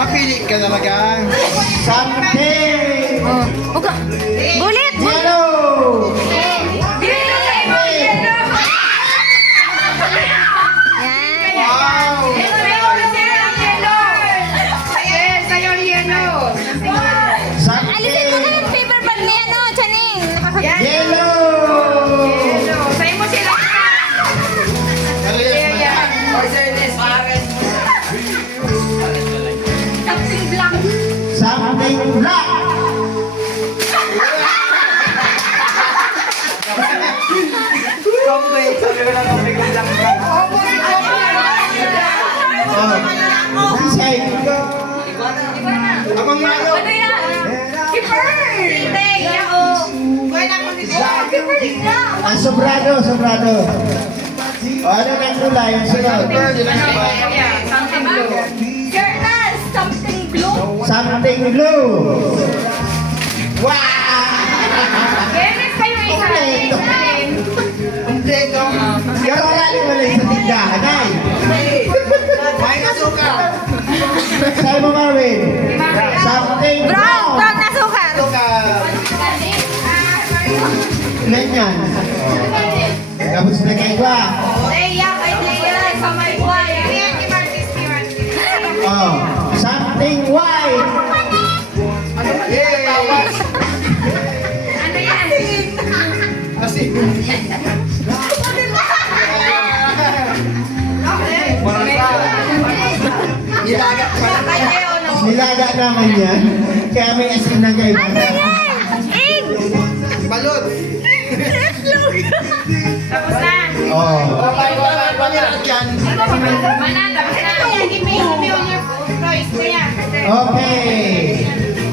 Mapili ka talaga. Something. Oh. Okay. Bulit! Yellow. Yan. Wow. Alisin mo na Something. yung paper bag ni ano, Channing. Yellow. Something black. Oh. Inside. Abang malo. Sobrado. O, ano ng kulay? Ang sunod. Something blue. Wow! Kompleto. Kararali mo lang sa tindahan, ay. May kasuka. Sa'yo mo, Marvin. Something Brown! brown. Brown na sukar! Kasuka. Ilan yan? Tapos na kayo ba? Oh. Something white. Kasi. Nilagat pa. Nilaga naman yan. Kaya may asin na kayo. Ano yan? Egg! Balot. Oh. Panilat yan. Okay.